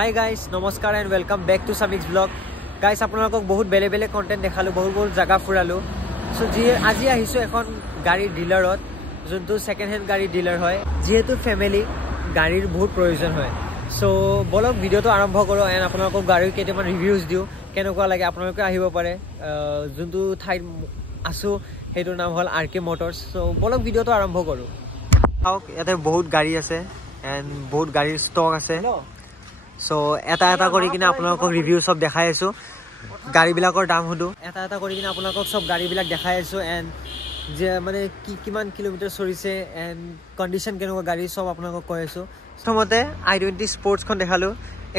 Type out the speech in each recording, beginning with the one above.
Hi guys, namaskar and welcome back to Samik's vlog. Guys, আপোনালোকক বহুত বেলে বেলে content দেখালো, বহুত জায়গা ফুৰালো। সো আজি আহিছো এখন গাড়ী ডিলাৰত, যোনটো সেকেন্ড হ্যান্ড গাড়ী ডিলাৰ হয়। যেহেতু ফ্যামিলি গাড়ীৰ বহুত প্ৰয়োজন হয়। সো বলক ভিডিওটো আৰম্ভ কৰো এন্ড আপোনালোকক গাড়ীৰ কেইটামান ৰিভিউজ দিও, কেনেকুৱা লাগে আপোনালোকে আহিব পাৰে। যোনটো ঠাই আছো হেইটোৰ নাম হল আৰকে মোটৰছ। সো বলক ভিডিওটো আৰম্ভ কৰো। আওক ইয়াতে বহুত গাড়ী আছে এন্ড বহুত গাড়ীৰ ষ্টক আছে। সো এটা কৰি কিনে আপোনালোকক ৰিভিউ সব দেখাই আছো, গাড়ী বিলাকৰ দাম হদু এটা কৰি কিনে আপোনালোকক সব গাড়ী বিলাক দেখাই আছো এন্ড যে মানে কিমান কিলোমিটাৰ চলিছে এন্ড কন্ডিশন কেনেকুৱা গাড়ী সব আপোনালোকক কৈ আছো। প্ৰথমতে i20 স্পৰ্টছ খন দেখালো।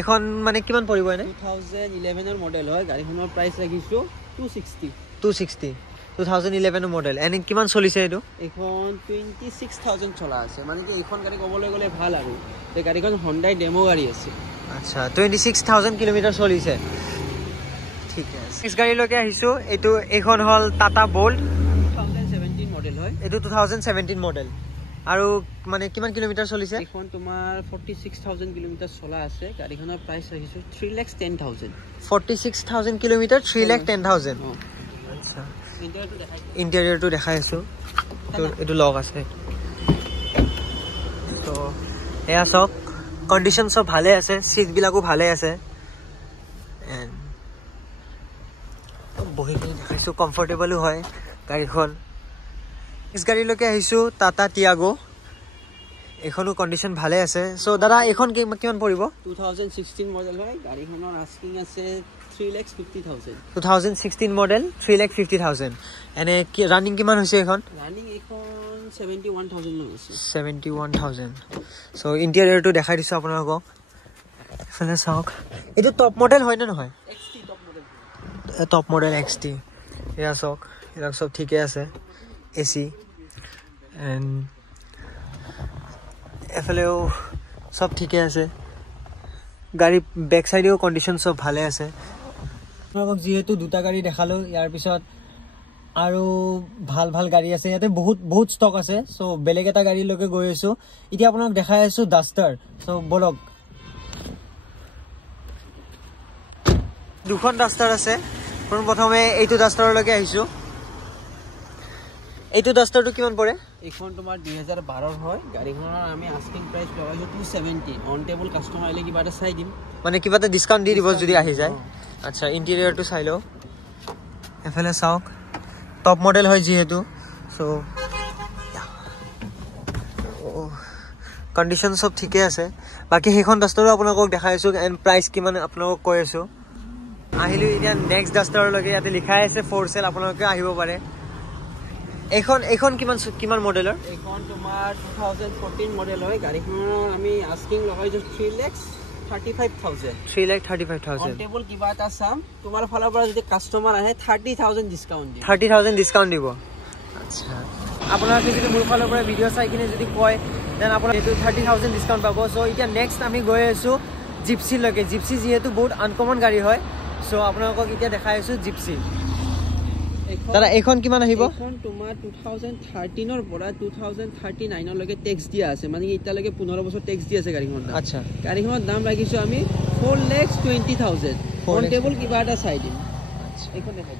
এখন মানে কিমান পৰিব এনে? 2011 এৰ মডেল হয়। গাড়ীখনৰ প্ৰাইস ৰাখিছো 260 2011 এর মডেল এনে কিমান চলিছে এটো? এখন 26000 চলা আছে। মানে কি এখন গাড়ী কবলৈ গলে ভাল আৰু এই গাড়ীখন Hyundai ডেমো গাড়ী আছে। আচ্ছা 26000 কিলোমিটাৰ চলিছে, ঠিক আছে। নেক্সট গাড়ী লকে আহিছো, এটো এখন হল টাটা বোল্ট 2017 মডেল হয়। এটো 2017 মডেল আৰু মানে কিমান কিলোমিটাৰ চলিছে? এখন তোমাৰ 46000 কিলোমিটাৰ চলা আছে। গাড়ীখনৰ প্ৰাইস ৰাখিছো 310000। 46000 কিলোমিটাৰ 310000। আচ্ছা ইন্টেৰিয়ৰটো দেখাই আছো, তো এটো লক আছে। তো এয়া সব কন্ডিশন সব ভালে আছে, সিট বিলাকো ভালে আছে এন্ড বহি কিনে দেখাইছো, কমফৰ্টেবল হয় গাড়ীখন। ইস গাড়ী লকে আহিছো টাটা টিয়াগো, এখনো কন্ডিশন ভালে আছে। সো দাদা এখন কিমান পৰিব? 2016 মডেল হয়। গাড়ীখনৰ আস্কিং আছে 3,50,000। 2016 মডেল 3,50,000। এনে কি রানিং কিমান হৈছে এখন? রানিং এখন 71,000 লৈ আছে। 71,000। সো ইন্টেৰিয়ৰটো দেখাই দিছো আপোনালোকক। এফালে চাওক, এটো টপ মডেল হয় না নহয়? XT top model. Top model XT। এয়া চাওক, এয়া সব ঠিকে আছে। এসি এন্ড এফালেও সব ঠিকে আছে। গাড়ী বেক সাইডেও কন্ডিশন সব ভালে আছে। আপোনালোকক যেহেতু দুটা গাড়ী দেখালো, ইয়াৰ পিছত আৰু ভাল গাড়ী আছে ইয়াতে, বহুত ষ্টক আছে। সো বেলেগ এটা গাড়ী লকে গৈ আছো। এতিয়া আপোনাক দেখাই আছো ডাস্টাৰ। সো বলক, দুখন ডাস্টাৰ আছে। প্ৰথমে এইটো ডাস্টাৰৰ লকে আহিছো। এইটো ডাস্টাৰটো কিমান পৰে? এখন তোমাৰ 2012 হয়। গাড়ীখনৰ আমি আস্কিং প্ৰাইস লগাইছো 270। অন টেবল কাস্টমাৰ আইলে কিবা এটা চাই দিম, মানে কিবা এটা ডিসকাউন্ট দি দিব যদি আহি যায়। আচ্ছা ইন্টেৰিয়ৰটো চাই লও। এফালে চাওক, টপ মডেল হয় যেহেতু, সো কন্ডিশন সব ঠিকে আছে। বাকি সেইখন ডাস্টাৰো আপোনালোকক দেখাইছো এন্ড প্ৰাইস কিমান আপোনালোকক কৈ আছো। আহিলো এতিয়া নেক্সট ডাস্টাৰৰ লগে, ইয়াতে লিখাই আছে ফৰ সেল, আপোনালোকে আহিব পাৰে। এখন কিমান মডেলৰ? এখন তোমাৰ 2014 মডেল হয়। গাড়ীখনৰ আমি আস্কিং লগাইছো 3,35,000। 3,35,000। অন টেবল কিবা এটা চাম, তোমাৰ ফালৰ পৰা যদি কাস্টমাৰ আহে 30,000 ডিসকাউন্ট দিম। 30,000 ডিসকাউন্ট দিব। আচ্ছা আপোনালোকে যদি মোৰ ফালৰ পৰা ভিডিও চাই কিনে যদি কয় দেন আপোনালোকে 30,000 ডিসকাউন্ট পাব। সো এতিয়া নেক্সট আমি গৈ আছো জিপসি লকে। জিপসি যেহেতু বহুত আনকমন গাড়ী হয়, সো আপোনালোকক এতিয়া দেখাই আছো জিপসি। দাদা এখন কিমান আহিব? এখন তোমাৰ 2013 ৰ পৰা 2039 লৈকে ট্যাক্স দিয়া আছে। মানে এতিয়ালৈকে 15 বছৰ ট্যাক্স দি আছে গাড়ীখনৰ। আচ্ছা গাড়ীখনৰ দাম ৰাখিছো আমি 4,20,000। অন টেবল কিবা এটা চাই দিম। আচ্ছা এখন দেখাব।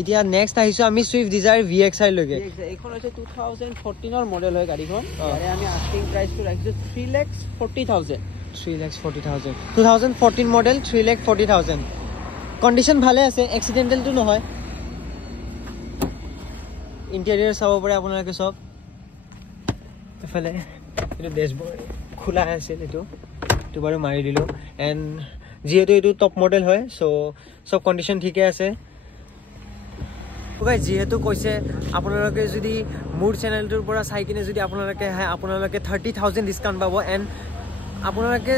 এতিয়া নেক্সট আহিছো আমি সুইফট ডিজায়াৰ VXI লকে। এখন হৈছে 2014 ৰ মডেল হয় গাড়ীখন। ইয়াৰে আমি আস্কিং প্ৰাইসটো ৰাখিছো 3,40,000। 3,40,000। 2014 মডেল 3,40,000। কন্ডিশন ভালে আছে, এক্সিডেন্টালটো নহয়। ইন্টেৰিয়ৰ চাব পাৰে আপোনালোকে সব। এফালে এটো ড্যাশবোৰ্ড খোলা আছিল, এটো বাৰু মাৰি দিলো এন্ড যেহেতু এটো টপ মডেল হয়, সো সব কন্ডিশন ঠিকে আছে। ওকে যেহেতু কৈছে আপোনালোকে যদি মোৰ চেনেলটোৰ পৰা চাই কিনে যদি আপোনালোকে আপোনালোকে 30,000 ডিসকাউন্ট পাব এন্ড আপোনালোকে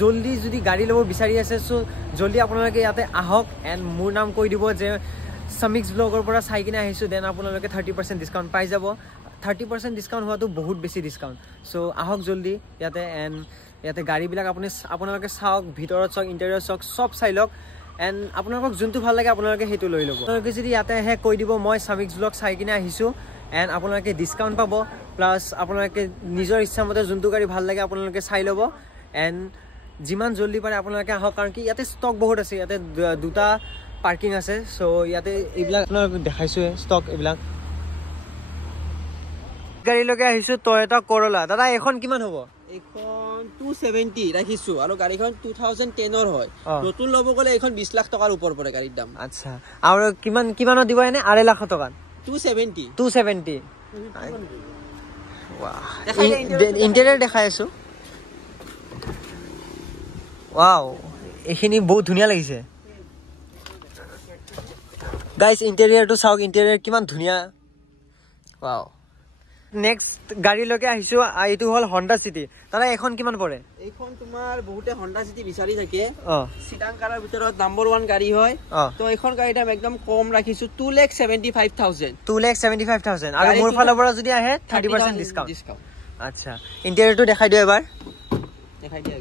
জলদি যদি গাড়ী ল'ব বিচাৰি আছে, সো জলদি আপোনালোকে ইয়াতে আহক এন্ড মোৰ নাম কৈ দিব যে সামিক্স ব্লগৰ পৰা চাই কিনে আহিছো, দেন আপোনালোকে 30% ডিসকাউন্ট পাই যাব। 30% ডিসকাউন্ট হোৱাটো বহুত বেছি ডিসকাউন্ট। সো আহক জলদি ইয়াতে এন্ড ইয়াতে গাড়ীবিলাক আপোনালোকে চাওক, ভিতৰত চাওক, ইন্টেৰিয়ৰ চাওক, সব চাই লওক এন্ড আপোনালোকক যোনটো ভাল লাগে আপোনালোকে সেইটো লৈ ল'ব। আপোনালোকে যদি ইয়াতে আহে কৈ দিব মই সামিক্স ব্লগ চাই কিনে আহিছো এন্ড আপোনালোকে ডিসকাউন্ট পাব, প্লাস আপোনালোকে নিজৰ ইচ্ছামতে যোনটো গাড়ী ভাল লাগে আপোনালোকে চাই ল'ব এন্ড যিমান জলদি পাৰে আপোনালোকে আহক কাৰণ কি ইয়াতে ষ্টক বহুত আছে ইয়াতে দুটা পাৰ্কিং আছে সো ইয়াতে এইবিলাক আপোনালোক দেখাইছোৱে ষ্টক এইবিলাক গাড়ীলৈকে আহিছো টয়োটা কৰলা দাদা এখন কিমান হ'ব এখন 270 ৰাখিছো আৰু গাড়ীখন 2010 ৰ হয় নতুন ল'ব গলে এখন 20 লাখ টকাৰ ওপৰ পৰে গাড়ীৰ দাম আচ্ছা আৰু কিমানত দিব এনে 2.5 লাখ টকা 270 वाह इंटीरियर দেখাই আছো वाओ এখিনি বহুত ধুনিয়া লাগিছে গাইস ইন্টেৰিয়ৰ টু চাওক ইন্টেৰিয়ৰ কিমান ধুনিয়া वाओ নেক্সট গাড়ী লগে আহিছো এইটো হল Honda City তারা এখন কিমান পৰে এইখন তোমাৰ বহুতে Honda City বিচাৰি থাকে সিডান কাৰৰ ভিতৰত নাম্বাৰ 1 গাড়ী হয় তো এইখন গাড়ীৰ দাম একদম কম ৰাখিছো 2,75,000 আৰু মোৰ ফালৰ পৰা যদি আহে 30% ডিসকাউন্ট আচ্ছা ইন্টেৰিয়ৰটো দেখাই দিও এবাৰ দেখাই দিয়া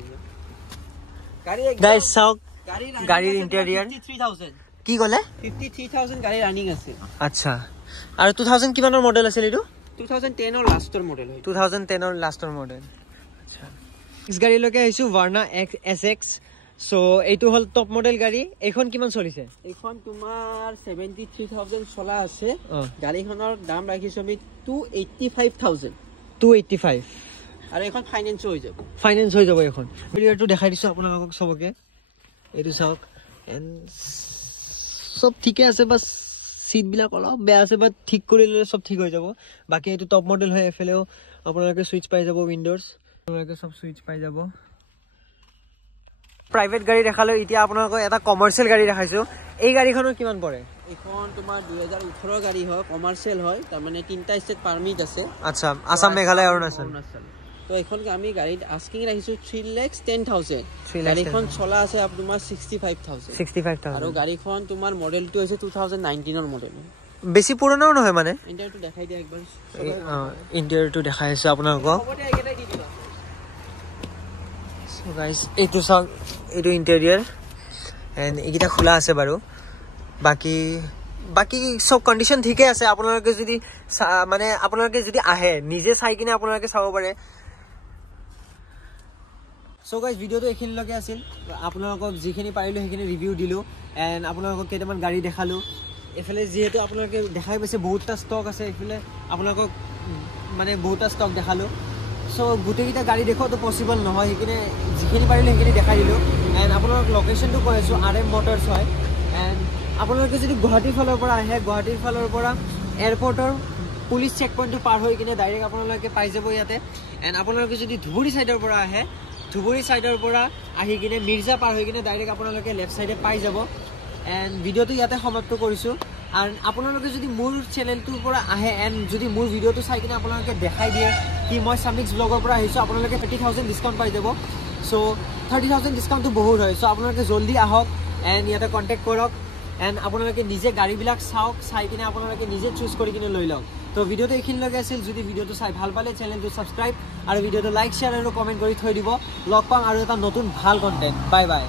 গাড়ী গাইস চাওক গাড়ীৰ ইন্টেৰিয়ৰ 53,000 কি গলে 53,000 গাড়ী ৰানিং আছে আচ্ছা আৰু 2000 কিমানৰ মডেল আছিল এটো 2010 ৰ লাষ্টৰ মডেল হয় 2010 ৰ লাষ্টৰ মডেল আচ্ছা ইস গাড়ী লকে আইছো Verna SX সো এইটো হল টপ মডেল গাড়ী এখন কিমান চলিছে এখন তোমাৰ 73,000 চলা আছে গাড়ীখনৰ দাম ৰাখিছো আমি 285,000 আৰু এখন ফাইনান্স হৈ যাব এখন ভিডিওটো দেখাই দিছো আপোনালোকক সবকে এইটো চাওক এন্ড সব ঠিকে আছে বাস সিট বিলাক অলপ বেয়া আছে বাট ঠিক কৰি ললে সব ঠিক হৈ যাব বাকি এইটো টপ মডেল হয় এফএলও আপোনালোকে সুইচ পাই যাব উইন্ডোজ আপোনালোকে সব সুইচ পাই যাব প্ৰাইভেট গাড়ী দেখালো এতিয়া আপোনালোকক এটা কমাৰ্শিয়াল গাড়ী দেখাইছো এই গাড়ীখনৰ কিমান পৰে এখন তোমাৰ 2018 গাড়ী হয় কমাৰ্শিয়াল হয় তাৰ মানে তিনটা ষ্টেট পাৰমিট আছে আচ্ছা আসাম মেঘালয় অৰুণাচল তো এখন আমি গাড়ীত আস্কিং ৰাখিছো 3,10,000 গাড়ীখন চলা আছে আপোনাৰ 65,000 আৰু গাড়ীখন তোমাৰ মডেলটো হৈছে 2019 ৰ মডেল বেছি পুৰণাও নহয় মানে ইন্টেৰিয়ৰটো দেখাই দিয়া একবাৰ ইন্টেৰিয়ৰটো দেখাই আছে আপোনালোকক সো গাইস এইটো চাওক এইটো ইন্টেৰিয়ৰ এন্ড এইটা খোলা আছে বাৰু বাকি সব কন্ডিশন ঠিকে আছে আপোনালোকে যদি মানে আপোনালোকে যদি আহে নিজে চাই কিনে আপোনালোকে চাব পাৰে সো গাইস ভিডিওটো এখিনি লগে আছিল আপোনালোকক যিখিনি পাৰিলো সেইখিনি ৰিভিউ দিলো এন্ড আপোনালোকক কেইটামান গাড়ী দেখালো এফালে যেহেতু আপোনালোকে দেখাই পাইছে বহুতটা ষ্টক আছে এফালে আপোনালোকক মানে বহুতটা ষ্টক দেখালো সো গুটেকিটা গাড়ী দেখো তো পসিবল নহয় সেইখিনি যিখিনি পাৰিলো সেইখিনি দেখাই দিলো এন্ড আপোনালোক লোকেশনটো কৈছো RM মোটৰছ হয় এন্ড আপোনালোকে যদি গুৱাহাটীৰ ফালৰ পৰা আহে গুৱাহাটীৰ ফালৰ পৰা এয়াৰপৰ্টৰ পুলিচ চেক পইণ্টটো পাৰ হৈ কিনে ডাইৰেক্ট আপোনালোকে পাই যাব ইয়াতে এন্ড আপোনালোকে যদি ধুবুৰী সাইডৰ পৰা আহে ধুবুৰী সাইডৰ পৰা আহি কিনে মিৰ্জা পাৰ হৈ কিনে ডাইৰেক্ট আপোনালোকে লেফট সাইডে পাই যাব এন্ড ভিডিওটো ইয়াতে সমাপ্ত কৰিছো আৰু আপোনালোকে যদি মোৰ চেনেলটোৰ পৰা আহে এন্ড যদি মোৰ ভিডিওটো চাই কিনে আপোনালোকে দেখাই দিয়ে কি মই সামিক্স ব্লগৰ পৰা আহিছো আপোনালোকে 30,000 ডিসকাউন্ট পাই যাব সো 30,000 ডিসকাউন্টটো বহুত হয় সো আপোনালোকে জলদি আহক এন্ড ইয়াতে কন্টাক্ট কৰক এন্ড আপোনালোকে নিজে গাড়ীবিলাক চাওক চাই কিনে আপোনালোকে নিজে চুজ কৰি কিনে লৈ লওক তো ভিডিওটো এইখিনি লগে আছিল যদি ভিডিওটো চাই ভাল পালে চেনেলটো সাবস্ক্ৰাইব আৰু ভিডিওটো লাইক শেয়াৰ আৰু কমেন্ট কৰি থৈ দিব লগ পাম আৰু এটা নতুন ভাল কন্টেন্ট বাই বাই